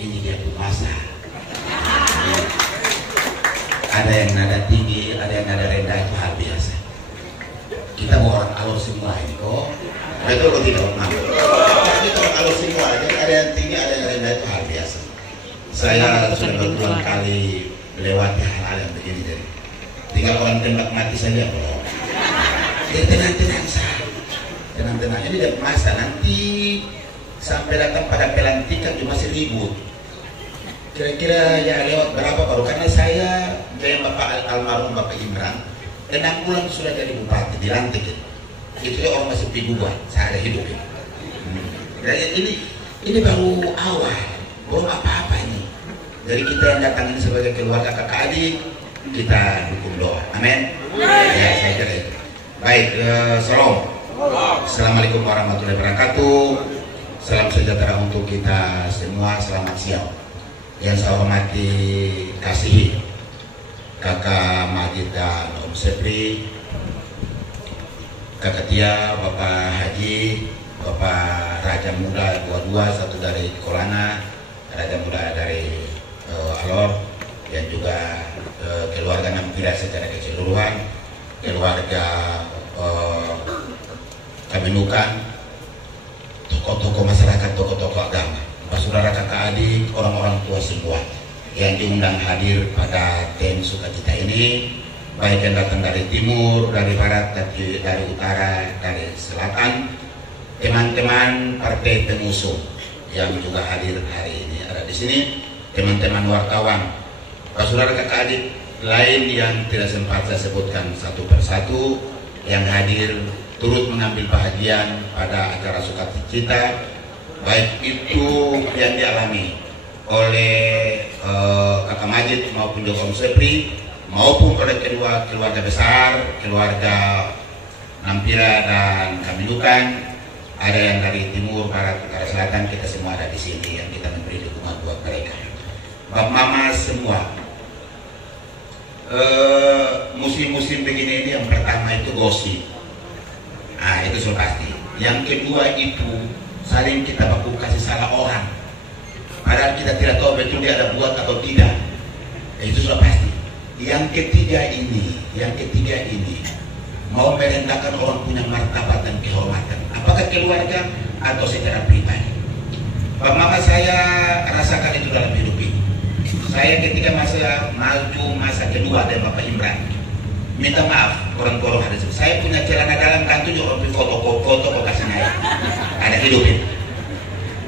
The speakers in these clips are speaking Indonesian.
ini dia tuh masa. Ada yang nada tinggi, ada yang nada rendah, itu hal biasa. Kita mau orang alur semua ini kok. Betul kok tidak, Om? Kita orang alur semua, jadi ada yang tinggi, ada yang rendah, itu hal biasa. Saya sudah berulang kali melewati hal-hal yang begini, jadi tinggal orang tembak mati saja, bro. Jadi tenang-tenang saja, tenang-tenang. Ini tidak masa, nanti sampai datang pada pelantikan cuma 1000. Kira-kira ya lewat berapa baru, karena saya dengan Bapak almarhum Bapak Imran 6 bulan sudah jadi bupati, dilantik itu ya orang masih piguan, saya ada hidup ya. Ini baru awal, belum apa-apa ini. Jadi kita yang datang ini sebagai keluarga kakak adik, kita dukung doa, amin. Ya, saya kira itu. Baik, salam. Assalamualaikum warahmatullahi wabarakatuh. Salam sejahtera untuk kita semua. Selamat siang. Yang saya hormati, kasihi Kakak Majid dan Om Sepri, Kakak Tia, Bapak Haji, Bapak Raja Muda dua-dua, satu dari Kolana, Raja Muda dari Alor, dan juga keluarga Nampira secara keseluruhan, keluarga Kaminukan, tokoh-tokoh masyarakat, tokoh-tokoh agama, saudara kakak adik, orang-orang tua semua yang diundang hadir pada TEN Sukacita ini, baik yang datang dari timur, dari barat, dari utara, dari selatan, teman-teman partai pengusung yang juga hadir hari ini ada di sini, teman-teman wartawan, saudara kakak adik lain yang tidak sempat saya sebutkan satu persatu yang hadir turut mengambil bahagian pada acara Sukacita, baik itu yang dialami oleh Kakak Majid maupun Om Sepri, maupun oleh kedua keluarga besar, keluarga Nampira dan Kaminukan, ada yang dari timur, barat, utara, selatan, kita semua ada di sini yang kita memberi dukungan buat mereka. Bapak Mama semua, musim-musim begini ini yang pertama itu gosip, nah itu sudah pasti. Yang kedua itu saling kita baku kasih salah orang, padahal kita tidak tahu betul dia ada buat atau tidak, itu sudah pasti. Yang ketiga ini mau merendahkan orang punya martabat dan kehormatan, apakah keluarga atau secara pribadi. Bapak Mama, saya rasakan itu dalam hidup ini. Saya ketika masa kedua dari Bapak Imran, minta maaf orang-orang ada. Saya punya celana dalam kantor juga orang foto kasih naik, ada hidup ini.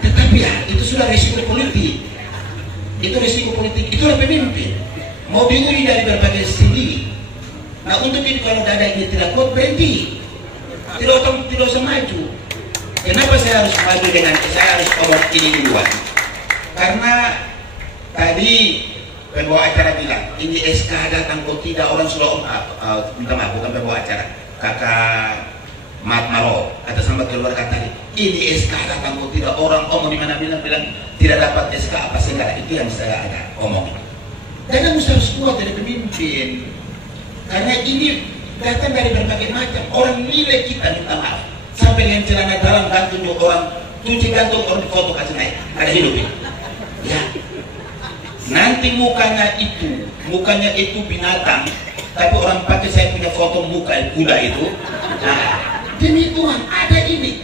Tetapi ya itu sudah risiko politik. Itu risiko politik, itulah pemimpin. Mau diuji dari berbagai segi. Nah untuk itu kalau dada ini tidak kuat berhenti. Tidak usah maju. Kenapa saya harus maju dengan saya harus ngomong ini duluan? Karena tadi pembawa acara bilang ini SK datang kok tidak, orang sudah minta maaf, bukan pembawa acara, Kakak Mat Maro kata sama keluarga tadi ini SK datang kok tidak, orang omong di mana bilang tidak dapat SK apa segala, itu yang saya ada omong. Dan kamu harus kuat dari pemimpin, karena ini datang dari berbagai macam orang nilai kita, minta maaf sampai yang celana dalam gantung orang, cuci gantung orang, foto kasih naik, ada hidup ini ya. Nanti mukanya itu binatang, tapi orang pakai saya punya foto muka kuda itu. Nah, demi Tuhan ada ini.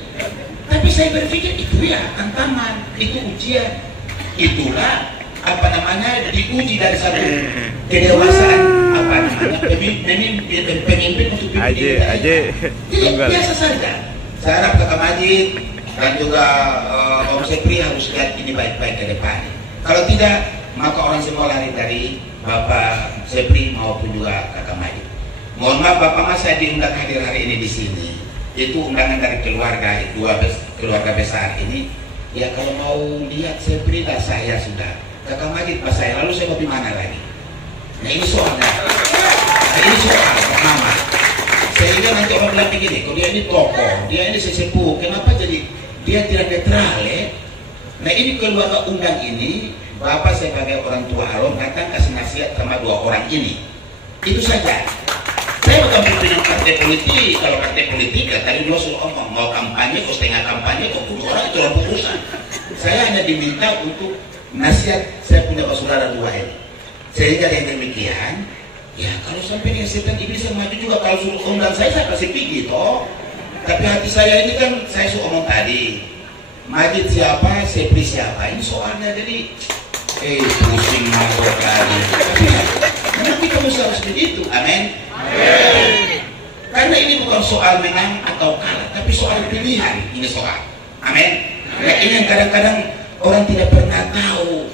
Tapi saya berpikir itu ya tantangan, itu ujian. Itulah apa namanya diuji dari satu kedewasaan apa namanya pemimpin untuk pimpin. Jadi biasa saja. Saya harap Kakak Majid dan juga Om Sepri harus lihat ini baik-baik ke depan. Kalau tidak, maka orang semua lari dari Bapak Sepri maupun juga Kakak Majid. Mohon maaf Bapak Mas, saya diundang hadir hari ini di sini. Itu undangan dari keluarga besar ini. Ya kalau mau lihat Sepri lah saya sudah, Kakak Majid pas saya, lalu saya mau di mana lagi? Nah ini soalnya. Mama. Sehingga nanti orang bilang begini, kalau dia ini tokoh, dia ini sesepuh, kenapa jadi dia tidak netral ya? Nah ini keluarga undang ini, Bapak sebagai orang tua Alor datang kasih nasihat sama dua orang ini. Itu saja. Saya bukan pimpinan partai politik. Kalau partai politik ya tadi dulu suruh omong mau kampanye, kok setengah kampanye, kok 10 orang itu orang putusan. Saya hanya diminta untuk nasihat saya punya saudara dua ini. Sehingga dengan demikian, ya kalau sampai dengan setan iblis yang maju juga, kalau suruh undang saya pasti pergi toh. Tapi hati saya ini kan, saya sudah omong tadi, Majid siapa, Sepri siapa, ini soalnya jadi pusing mabok lagi. Nanti kamu harus begitu, amin. Karena ini bukan soal menang atau kalah, tapi soal pilihan, ini soal, amin. Nah ini yang kadang-kadang orang tidak pernah tahu.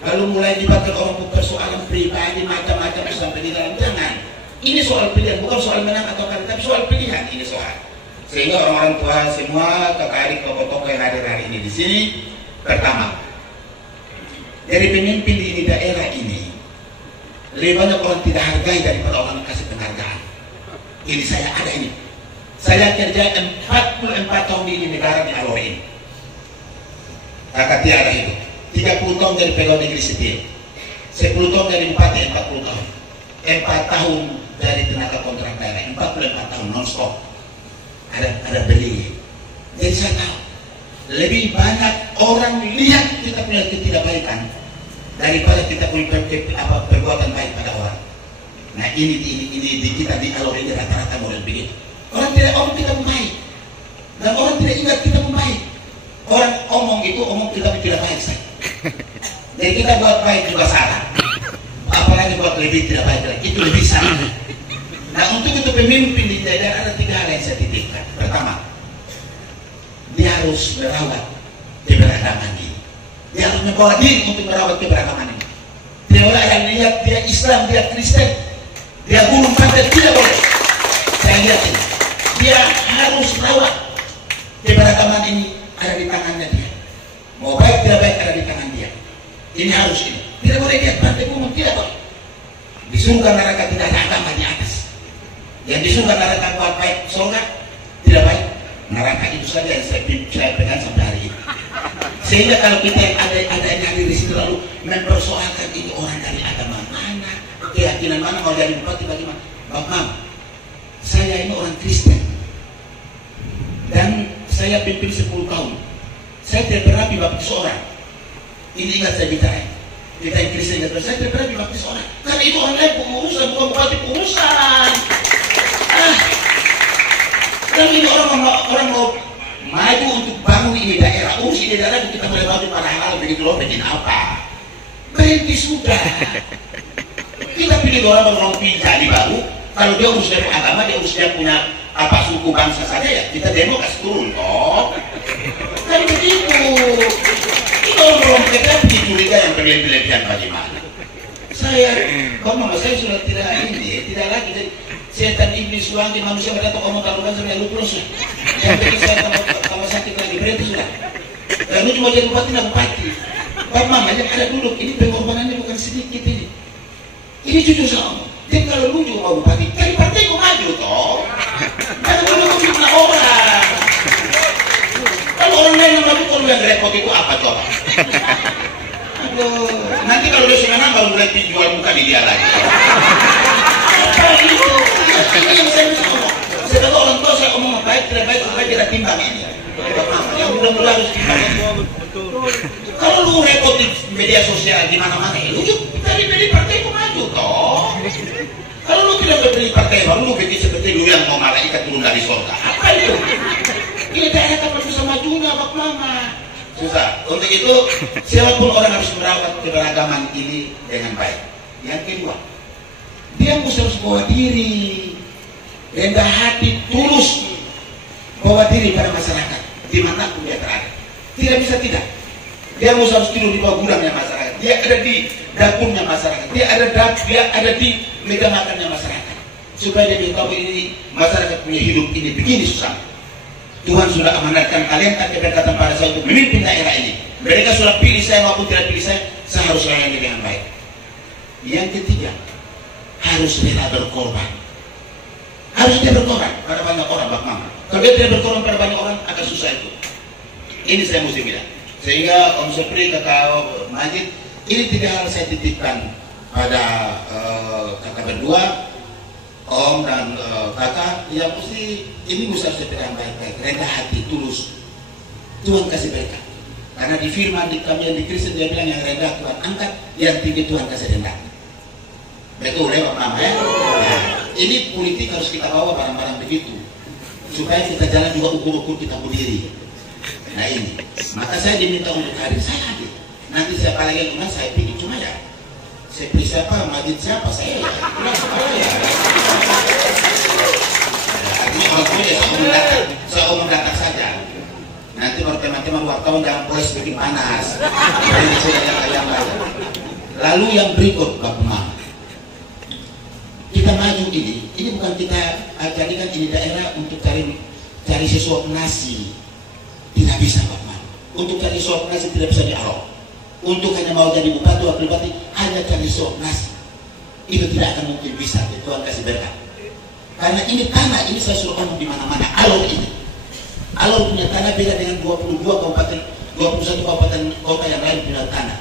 Lalu mulai dipakai orang persoalan pribadi macam-macam sampai di dalam, jangan. Ini soal pilihan, bukan soal menang atau kalah, tapi soal pilihan, ini soal. Sehingga orang-orang tua semua, kakak adik, tokoh-tokoh yang hadir hari ini di sini, pertama, dari pemimpin di daerah ini, lebih banyak orang tidak hargai daripada orang kasih penghargaan. Ini saya ada ini. Saya kerja 44 tahun di negara di Alor ini. Kakak tiada itu. 30 tahun dari pegawai negeri sipil, 10 tahun dari bupati, 40 tahun, 4 tahun dari tenaga kontrak daerah, 44 tahun non-stop. Ada beli. Jadi saya tahu lebih banyak orang lihat kita punya ketidakbaikan daripada kita punya perbuatan baik pada orang. Nah ini di kita di Alor ini rata-rata model begitu. Orang tidak membaik dan orang tidak ingat kita membaik. Orang omong kita tidak baik saja. Jadi kita buat baik juga salah. Apalagi buat lebih tidak baik lagi, itu lebih salah. Nah untuk itu pemimpin di daerah ada 3 hal yang saya titipkan. Pertama, dia harus merawat keberagaman ini. Dia harus membawa diri untuk merawat keberagaman ini. Tidak boleh yang lihat dia Islam, dia Kristen, dia gunung pantai, tidak boleh. Saya lihat ini, dia harus merawat keberagaman ini, ada di tangannya dia. Mau baik tidak baik ada di tangan dia. Ini harus ini. Tidak boleh lihat pantai gunung, tidak boleh. Di surga neraka tidak ada agama di atas. Yang di surga neraka buat baik surga, tidak baik neraka itu saja yang saya pegang sampai hari ini. Sehingga kalau kita yang ada yang hadir di situ lalu mempersoalkan ini orang dari agama mana, keyakinan mana, mau jadi bupati bagaimana? Bapak, saya ini orang Kristen dan saya pimpin 10 tahun. Saya tidak pernah dibaptis orang. Ini ingat saya bicara. Kita yang Kristen ingat, saya tidak pernah dibaptis orang. Karena itu orang lain pengurusan, bukan bupati pengurusan. Dan ini orang mau maju untuk bangun ini daerah. Urus ini daerah kita boleh maju pada hal begitu loh, bikin apa? Berhenti sudah. Kita pilih orang pilih jadi baru. Kalau dia urus dari agama, dia urus dia punya apa suku bangsa saja ya. Kita demo kasih turun toh. Kan begitu. Itu orang kita curiga yang berlebihan bagaimana? Mama saya sudah tidak lagi jadi setan iblis lagi manusia berdatang omong taruhan sampai lu terus ya. Yang jadi saya tambah sakit lagi berarti sudah. Dan lu cuma jadi bupati nak bupati. Bapak mama yang ada duduk ini pengorbanannya bukan sedikit ini. Ini jujur sama. Jadi kalau lu juga mau bupati, dari partai kau maju toh. Jangan lu fitnah orang. Kalau orang lain yang maju, kalau yang repot itu apa coba? Aduh, nanti kalau dia sudah baru mulai dijual muka di dia lagi. Apa itu? Ini yang saya bisa ngomong. Saya kata orang tua saya omong baik tidak baik supaya tidak timbang ini. Yang mudah-mudahan harus timbang. Kalau lu repot di media sosial di mana-mana, lu dari partai itu maju toh. Kalau lu tidak berdiri partai baru, lu bikin seperti lu yang mau malaikat turun dari surga. Apa itu? Ini daerah kapan bisa majunya, Pak Mama? Susah. Untuk itu, siapapun orang harus merawat keberagaman ini dengan baik. Yang kedua, dia harus bawa diri, rendah hati, tulus bawa diri pada masyarakat, dimanapun dia berada. Tidak bisa tidak. Dia harus tidur di bawah gudangnya masyarakat. Dia ada di dapurnya masyarakat. Dia ada di meja makannya masyarakat. Supaya dia tahu ini masyarakat punya hidup ini begini susah. Tuhan sudah amanatkan kalian tapi berkata pada saya untuk memimpin daerah ini. Mereka sudah pilih saya maupun tidak pilih saya harus layani dengan baik. Yang ketiga, harus rela berkorban. Harus dia berkorban pada banyak orang, Pak Mama. Kalau dia tidak berkorban pada banyak orang, akan susah itu. Ini saya mesti bilang. Sehingga Om Sepri, Kakak Majid, ini 3 hal saya titipkan pada kakak berdua, Om dan kakak, yang mesti ini harus dipegang baik-baik, rendah hati, tulus. Tuhan kasih berkat. Karena di firman di kami yang di Kristen dia bilang yang rendah Tuhan angkat, yang tinggi Tuhan kasih rendah. Betul ya Pak Mama ya? Nah, ini politik harus kita bawa barang-barang begitu supaya kita jalan juga ukur-ukur kita berdiri. Nah ini, maka saya diminta untuk hadir, saya hadir. Nanti siapa lagi yang undang saya pilih, cuma ya saya pilih siapa, Majid siapa, saya ya. Artinya orang tua ya saya omong datang saja. Nanti baru teman-teman wartawan jangan poles bikin panas. Lalu yang berikut Bapak Mama, kita maju ini bukan kita jadikan ini daerah untuk cari sesuap nasi, tidak bisa Bapak Mama. Untuk cari sesuap nasi tidak bisa dialog. Untuk hanya mau jadi bupati wakil bupati hanya cari sesuap nasi, itu tidak akan mungkin bisa. Tuhan kasih berkat. Karena ini tanah ini saya suruh ngomong di mana-mana. Alor ini. Alor punya tanah beda dengan 22 kabupaten, 21 kabupaten kota yang lain punya tanah.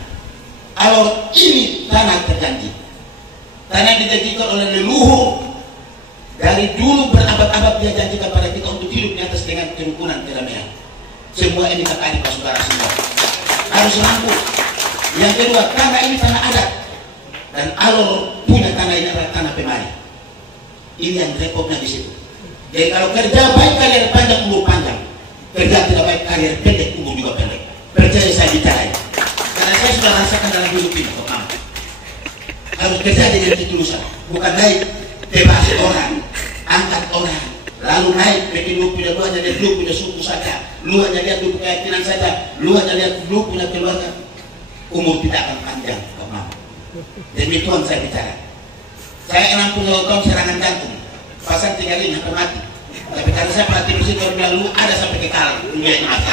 Alor ini tanah terjanji. Tanah dijanjikan oleh leluhur. Dari dulu berabad-abad dia janjikan pada kita untuk hidup di atas dengan kerukunan kedamaian. Semua ini kakak adik saudara semua harus rangkul. Yang kedua, tanah ini tanah adat. Dan Alor punya tanah ini adalah tanah pemari. Ini yang repotnya di situ. Jadi kalau kerja baik karier panjang umur panjang, kerja tidak baik karier pendek umur juga pendek. Percaya saya bicara ini. Karena saya sudah rasakan dalam hidup ini kok Mama. Harus kerja dengan ketulusan, bukan naik bebas orang, angkat orang, lalu naik bikin lu punya lu hanya lihat lu punya suku saja, lu hanya lihat lu keyakinan saja, lu hanya lihat lu punya keluarga. Umur tidak akan panjang kok Mama. Demi Tuhan saya bicara. Saya 60 tahun serangan jantung. Pasang 3 ini sampai mati. Tapi karena saya pelatih bersih tahun lalu ada sampai kekal. Dunia ini mati.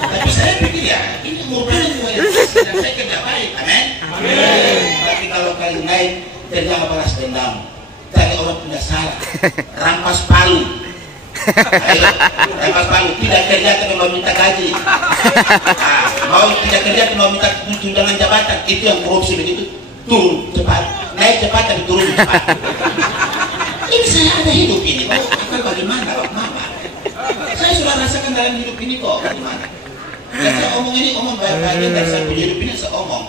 Tapi saya pikir ya, ini umur panjang juga yang pasti dan saya kerja baik. Amin. Tapi kalau kalian naik kerja balas dendam, cari orang punya salah, rampas palu. Rampas palu, tidak kerja tapi mau minta gaji. Mau tidak kerja tapi mau minta tunjangan jabatan, itu yang korupsi begitu. Turun cepat, naik cepat tapi turun cepat. Ini saya ada hidup ini kok, akan bagaimana Pak Mama? Saya sudah rasakan dalam hidup ini kok, bagaimana? Dan saya omong ini, omong baik-baik dari saya punya hidup ini saya omong.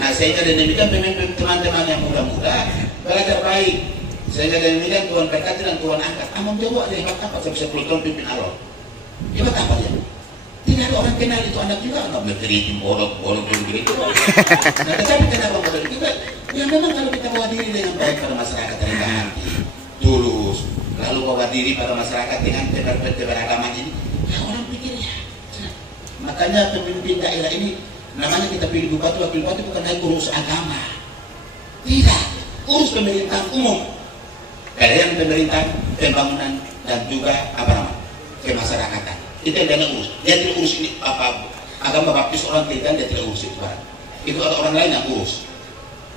Nah sehingga dan demikian pemimpin teman-teman yang muda-muda belajar baik. Sehingga dan demikian Tuhan berkati dan Tuhan angkat. Amang jawab ada hebat apa? Saya bisa 10 tahun pimpin Alor. Hebat apa dia? Tidak ada orang kenal itu anak juga. Nggak berkeriting, bodoh begitu. Nah tetapi kenapa bodoh kita? Ya memang kalau kita bawa diri dengan baik pada masyarakat rendah hati, tulus, lalu bawa diri pada masyarakat dengan keberagaman ini, ya orang pikir ya. Makanya pemimpin daerah ini namanya kita pilih bupati, wakil bupati bukan hanya urus agama. Tidak, urus pemerintahan umum. Kalian pemerintah, pembangunan dan juga apa nama kemasyarakatan. Itu yang dia urus. Dia tidak urus ini apa agama baptis orang Kristen dia tidak urus itu barang. Itu ada orang lain yang urus.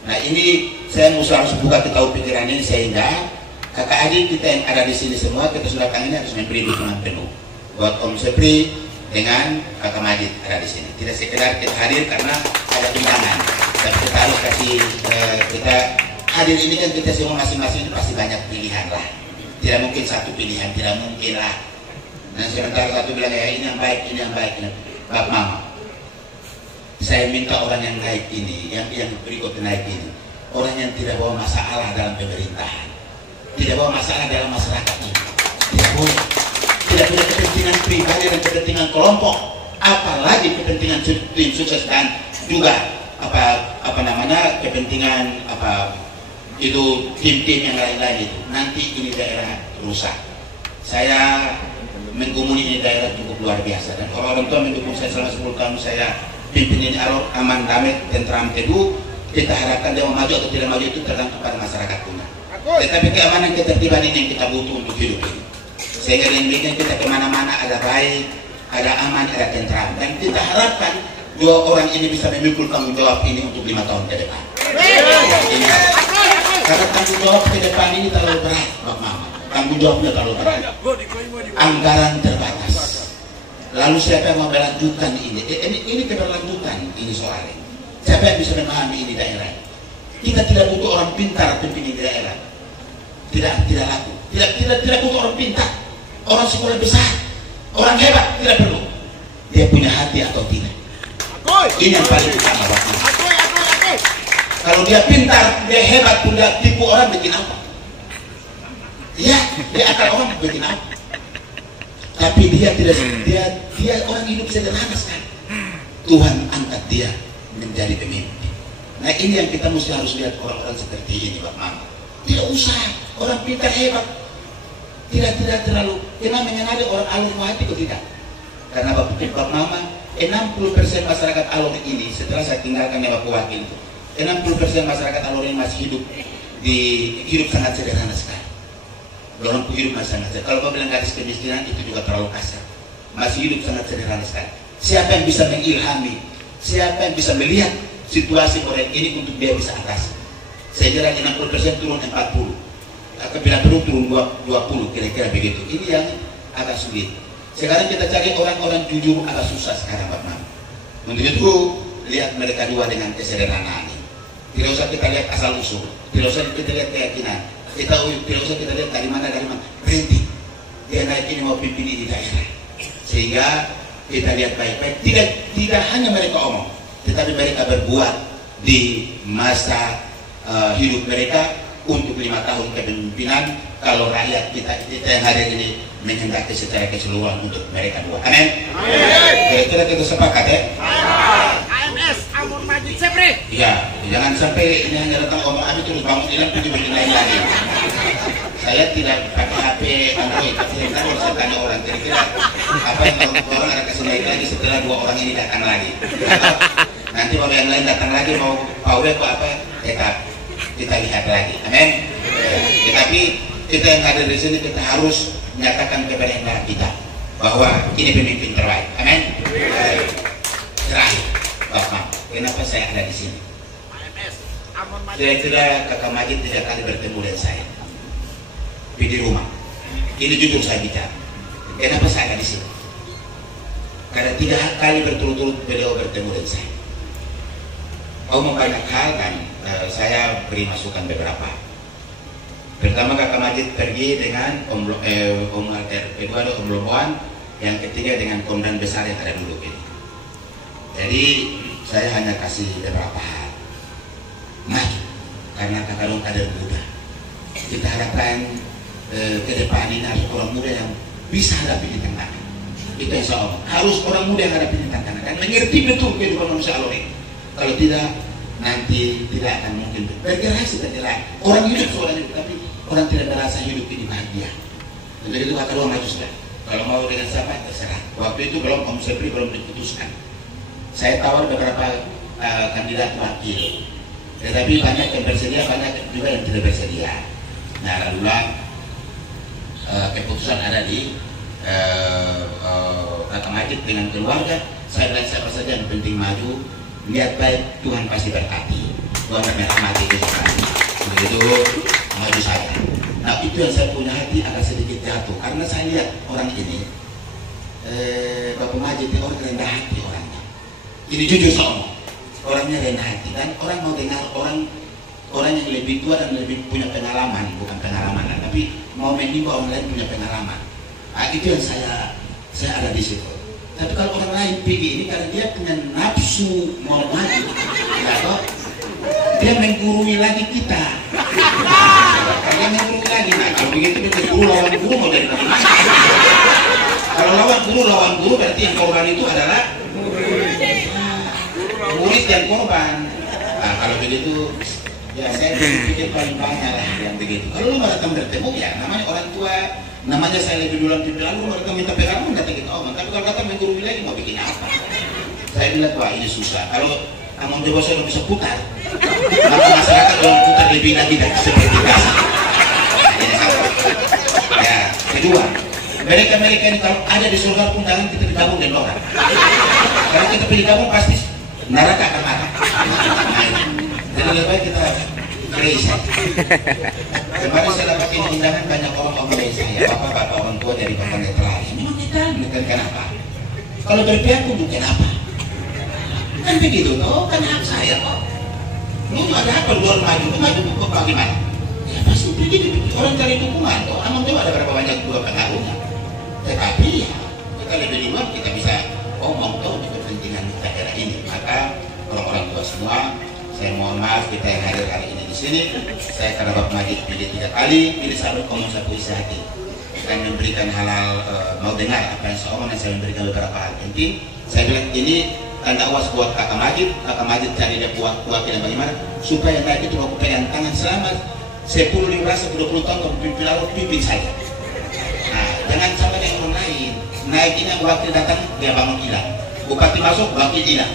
Nah ini saya harus buka kita pikiran ini sehingga kakak adik kita yang ada di sini semua kita sudah ini harus memberi dukungan penuh buat Om Sepri dengan kakak Majid ada di sini. Tidak sekedar kita hadir karena ada undangan, tapi kita harus kasih kita hadir ini kan kita semua masing-masing pasti banyak pilihan lah. Tidak mungkin satu pilihan, tidak mungkin lah. Dan sementara satu bilang ya ini yang baik, ini yang baik. Bapak Mama, saya minta orang yang naik ini, yang berikut naik ini, orang yang tidak bawa masalah dalam pemerintahan, tidak bawa masalah dalam masyarakat ini, tidak boleh, tidak punya kepentingan pribadi dan kepentingan kelompok, apalagi kepentingan tim sukses dan juga apa namanya kepentingan apa itu tim-tim yang lain-lain itu. Nanti ini daerah rusak. Saya menggumuli ini daerah cukup luar biasa dan orang tua mendukung saya selama 10 tahun saya pimpin ini Alor aman, damai, tentram, teduh. Kita harapkan dia mau maju atau tidak maju itu tergantung pada masyarakat punya. Tetapi keamanan ketertiban ini yang kita butuh untuk hidup ini. Sehingga dengan kita kemana-mana ada baik, ada aman, ada tentram. Dan kita harapkan dua orang ini bisa memikul tanggung jawab ini untuk 5 tahun ke depan. Ini. Karena tanggung jawab ke depan ini terlalu berat, Bapak Mama. Tanggung jawabnya terlalu berat. Anggaran terbatas. Lalu siapa yang mau melanjutkan ini? Ini keberlanjutan ini soalnya. Siapa yang bisa memahami ini daerah? Kita tidak butuh orang pintar pimpin di daerah. Tidak laku. Tidak butuh orang pintar, orang sekolah besar, orang hebat, tidak perlu. Dia punya hati atau tidak. Ini yang paling utama waktu. Kalau dia pintar, dia hebat, pun dia tipu orang, bikin apa? Ya, dia akan orang bikin apa? Tapi dia tidak, dia orang hidup sederhana sekali. Tuhan angkat dia menjadi pemimpin. Nah ini yang kita mesti harus lihat orang-orang seperti ini, Pak Mama. Tidak usah orang pintar hebat, tidak terlalu. Kenapa mengenali orang alur hati atau tidak? Karena Bapak Mama, 60% masyarakat alur ini setelah saya tinggalkan Bapak Wakil itu, 60% masyarakat alur ini masih hidup sangat sederhana sekali. Orang hidup masih sangat sederhana. Kalau Bapak bilang garis kemiskinan itu juga terlalu kasar. Masih hidup sangat sederhana sekali. Siapa yang bisa mengilhami? Siapa yang bisa melihat situasi orang ini untuk dia bisa atasi? Saya kira 60% turun 40. Bila turun 20, kira-kira begitu. Ini yang agak sulit. Sekarang kita cari orang-orang jujur agak susah sekarang, Pak Mam. Untuk itu lihat mereka dua dengan kesederhanaan ini. Tidak usah kita lihat asal usul, tidak usah kita lihat keyakinan, tidak usah kita lihat dari mana. Berhenti. Dia naik ini mau pimpin di daerah. Sehingga kita lihat baik-baik. Tidak hanya mereka omong, tetapi mereka berbuat di masa hidup mereka untuk 5 tahun kepemimpinan. Kalau rakyat kita yang hadir ini menghendaki secara keseluruhan untuk mereka dua. Amin. Kira-kira kita sepakat ya? AMS Amun Majid Sepri. Iya, jangan sampai ini hanya datang omong Abi terus bangun hilang pergi bikin lain lagi. Saya tidak pakai HP Android, tapi saya tanya orang kira-kira apa yang orang ada kasih naik lagi setelah 2 orang ini datang lagi. Nanti kalau yang lain datang lagi mau pawe atau apa, kita lihat lagi. Amin. Tetapi kita yang ada di sini kita harus menyatakan kepada negara kita bahwa ini pemimpin terbaik. Amin. Terakhir, Bapak, kenapa saya ada di sini? Kira-kira Kakak Majid 3 kali bertemu dengan saya di rumah. Ini jujur saya bicara. Kenapa saya ada di sini? Karena 3 kali berturut-turut beliau bertemu dengan saya. Ngomong banyak hal kan, saya beri masukan beberapa. Pertama Kakak Majid pergi dengan kedua ada Om Loboan, yang ketiga dengan komandan besar yang ada dulu ini. Jadi saya hanya kasih beberapa hal. Maju, karena Kakak Dong kader muda. Kita harapkan ke depan ini harus orang muda yang bisa hadapi tantangan. Itu insya Allah harus orang muda yang hadapi tantangan dan mengerti betul kehidupan manusia alur ini. Kalau tidak, nanti tidak akan mungkin bergerak setelah orang hidup seorang hidup, tapi orang tidak merasa hidup ini bahagia. Jadi itu Kakak Dong maju sudah. Kalau mau dengan siapa terserah. Waktu itu belum Om Sepri belum diputuskan. Saya tawar beberapa kandidat wakil. Tetapi banyak yang bersedia, banyak juga yang tidak bersedia. Nah, lalulah keputusan ada di Kakak Majid dengan keluarga. Saya bilang siapa saja yang penting maju, lihat baik, Tuhan pasti berkati. Tuhan merahmati itu sekali. Begitu maju saya. Nah itu yang saya punya hati agak sedikit jatuh karena saya lihat orang ini, Bapak Majid ini orang rendah hati orangnya. Ini jujur sama. Orangnya rendah hati dan orang mau dengar orang yang lebih tua dan lebih punya pengalaman, bukan pengalaman, tapi mau menimba orang lain punya pengalaman. Nah, itu yang saya ada di situ. Tapi kalau orang lain pergi ini karena dia punya nafsu mau maju, ya, dia menggurui lagi kita. Dia menggurui lagi, nah kalau begitu dia guru lawan guru mau dari mana? Kalau lawan guru berarti yang korban itu adalah murid yang korban. Nah, kalau begitu ya saya pikir paling banyak lah yang begitu. Kalau lu mau datang bertemu ya namanya orang tua, namanya saya lebih duluan pimpinan, lu mau datang minta pengalaman datang kita omong. Tapi kalau datang menggurui lagi mau bikin apa? Saya bilang wah ini susah. Kalau Amon Dewa saya bisa putar, maka masyarakat orang putar lebih lagi dari seperti biasa. Ini satu. Ya kedua, mereka ini kalau ada di surga pun jangan kita digabung dengan orang. Kalau kita pilih gabung pasti neraka akan ada. Jadi lebih baik kita gereja. Kemarin saya dapat undangan banyak orang dari saya, bapak-bapak orang tua dari bapak netrali. Memang kita kenapa? Kalau berpihak untuk kenapa? Kan begitu, oh kan hak saya kok. Lu ada apa luar maju kok bagaimana? Ya pasti orang cari dukungan toh. Amang tuh ada berapa banyak dua pengaruhnya. Tetapi ya, kita lebih luas kita bisa ngomong tahu di kepentingan daerah ini. Maka orang-orang tua semua, saya mohon maaf kita yang hadir hari ini di sini. Saya karena Bapak Majid pilih 3 kali, pilih selalu ngomong satu isi hati. Dan memberikan hal-hal mau dengar apa yang saya omong, dan saya memberikan beberapa hal penting. Saya bilang ini tanda awas buat Kakak Majid cari dia buat wakil bagaimana supaya naik itu aku pegang tangan selama 10, 15, 20 tahun pimpin lalu pimpin saja. Nah, jangan sampai yang orang lain naik ini wakil datang dia bangun hilang, bupati masuk wakil hilang.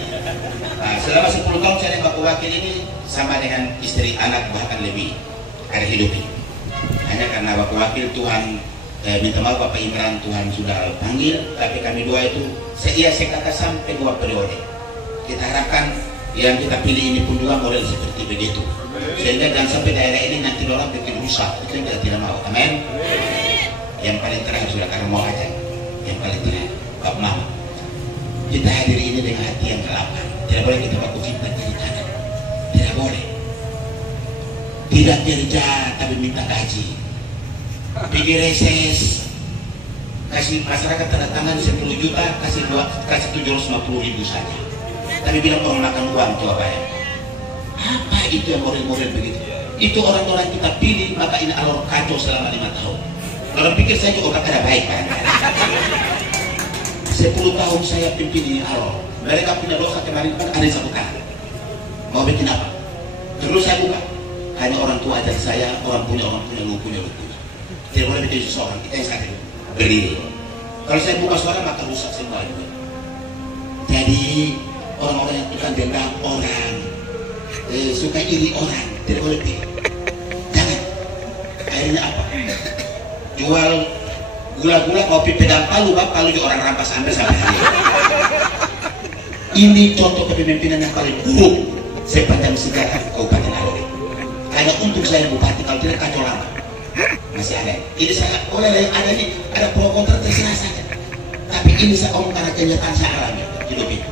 Nah, selama 10 tahun saya dengan Bapak Wakil ini sama dengan istri anak bahkan lebih ada hidup ini. Hanya karena Bapak Wakil Tuhan minta maaf Bapak Imran Tuhan sudah panggil, tapi kami dua itu saya kata sampai 2 periode. Kita harapkan yang kita pilih ini pun juga model seperti begitu, sehingga jangan sampai daerah ini nanti orang bikin rusak, itu yang kita tidak mau. Amin. Yang paling terakhir sudah karena mau aja, yang paling terakhir Bapak Mama, kita hadiri ini dengan hati yang lapang. Tidak boleh kita baku fitnah kiri kanan, tidak boleh. Tidak kerja tapi minta gaji, pergi reses, kasih masyarakat tanda tangan 10 juta, kasih 750.000 saja. Tapi bilang orang makan uang tuh apa ya? Apa itu yang model-model begitu? Itu orang-orang kita pilih, maka ini alur kacau selama 5 tahun. Orang pikir saya juga kata baik kan? 10 tahun saya pimpin ini alur. Mereka punya dosa kemarin kan ada yang buka. Mau bikin apa? Terus saya buka. Hanya orang tua ajar saya, orang punya lu punya. Tidak boleh bikin seseorang, kita yang sakit berdiri. Kalau saya buka suara maka rusak semua juga. Jadi orang-orang yang tukang dendam orang, suka iri orang, tidak boleh pilih. Jangan. Akhirnya apa? Jual gula-gula kopi pedang palu, palu juga orang rampas ambil sampai hari ini. Ini contoh kepemimpinan yang paling buruk sepanjang sejarah Kabupaten Alor. Hanya untuk saya bupati, kalau tidak kacau lama. Masih ada. Ini saya boleh ada ini, ada pro kontra terserah saja. Tapi ini saya omong karena kenyataan saya alami hidup itu.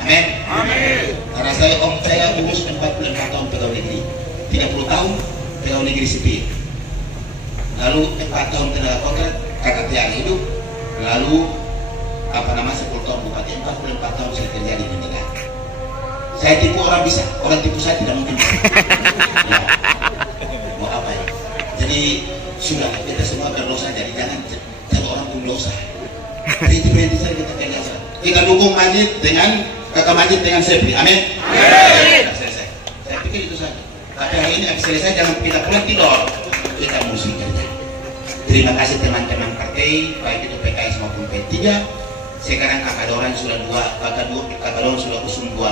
Amin. Amin. Karena saya urus 44 tahun pegawai negeri, 30 tahun pegawai negeri sipil. Lalu 4 tahun tenaga kontrak kakak tiang hidup. Lalu 10 tahun bupati, 44 tahun saya kerja di negara. Saya tipu orang bisa, orang tipu saya tidak mungkin bisa. Ya. Mau apa ya? Jadi sudah kita semua berdosa, jadi jangan orang pun dosa. Berhenti saja kita kerja. Kita dukung Majid dengan Kakak Majid dengan Sepri. Amin. Amin. Selesai. Saya pikir itu saja. Tapi hari ini habis selesai jangan kita pulang tidur. Kita mesti kerja. Terima kasih teman-teman partai, baik itu PKS maupun P3. Sekarang Kakak Doran sudah Kakak Doran sudah usung 2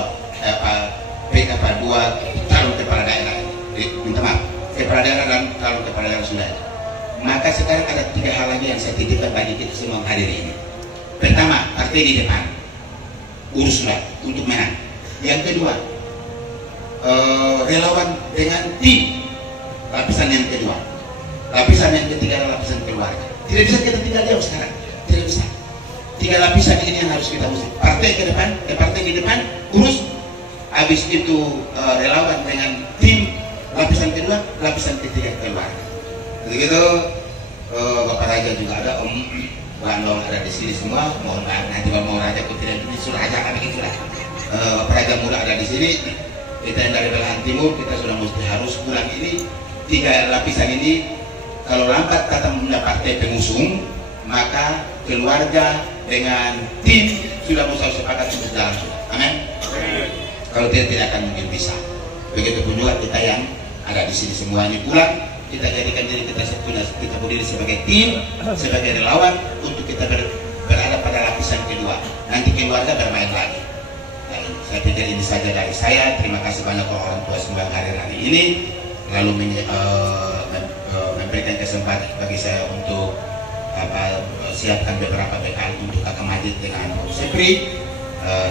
calon kepala daerah. Minta maaf, kepala daerah dan calon kepala daerah sudah ada. Maka sekarang ada 3 hal lagi yang saya titipkan bagi kita semua hadir ini. Pertama, partai di depan, uruslah untuk menang. Yang kedua, relawan dengan tim. Lapisan yang kedua, lapisan yang ketiga adalah lapisan keluarga. Tidak bisa kita tinggal diam sekarang, tidak bisa. 3 lapisan ini yang harus kita urus. Partai ke depan, partai di depan, urus. Habis itu relawan dengan tim. Lapisan kedua, lapisan ketiga keluarga. Begitu, Bapak Raja juga ada, Om Bandong ada di sini semua. Mohon maaf nanti Bapak Raja aku tidak disuruh aja kami itulah. Bapak Raja Muda ada di sini. Kita yang dari belahan timur kita sudah mesti harus pulang ini. 3 lapisan ini kalau lambat datang partai pengusung, maka keluarga dengan tim sudah mesti sepakat untuk jalan sudah. Amin. Kalau tidak akan mungkin bisa. Begitupun juga kita yang ada di sini semuanya pulang, kita jadikan diri kita berdiri sebagai tim, sebagai relawan untuk kita berada pada lapisan kedua. Nanti keluarga bermain lagi. Nah, saya pikir ini saja dari saya. Terima kasih banyak orang tua semua yang hadir hari ini. Lalu memberikan kesempatan bagi saya untuk siapkan beberapa bekal untuk Kakak Majid dengan Om Sepri.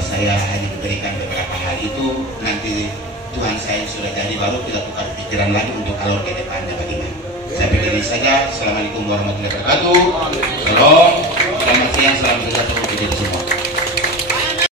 Saya hanya memberikan beberapa hal itu. Nanti Tuhan saya sudah jadi baru kita tukar pikiran lagi untuk alur ke depannya bagaimana. Saya pikir ini saja. Assalamualaikum warahmatullahi wabarakatuh. Shalom. Selamat siang, salam sejahtera untuk kita semua.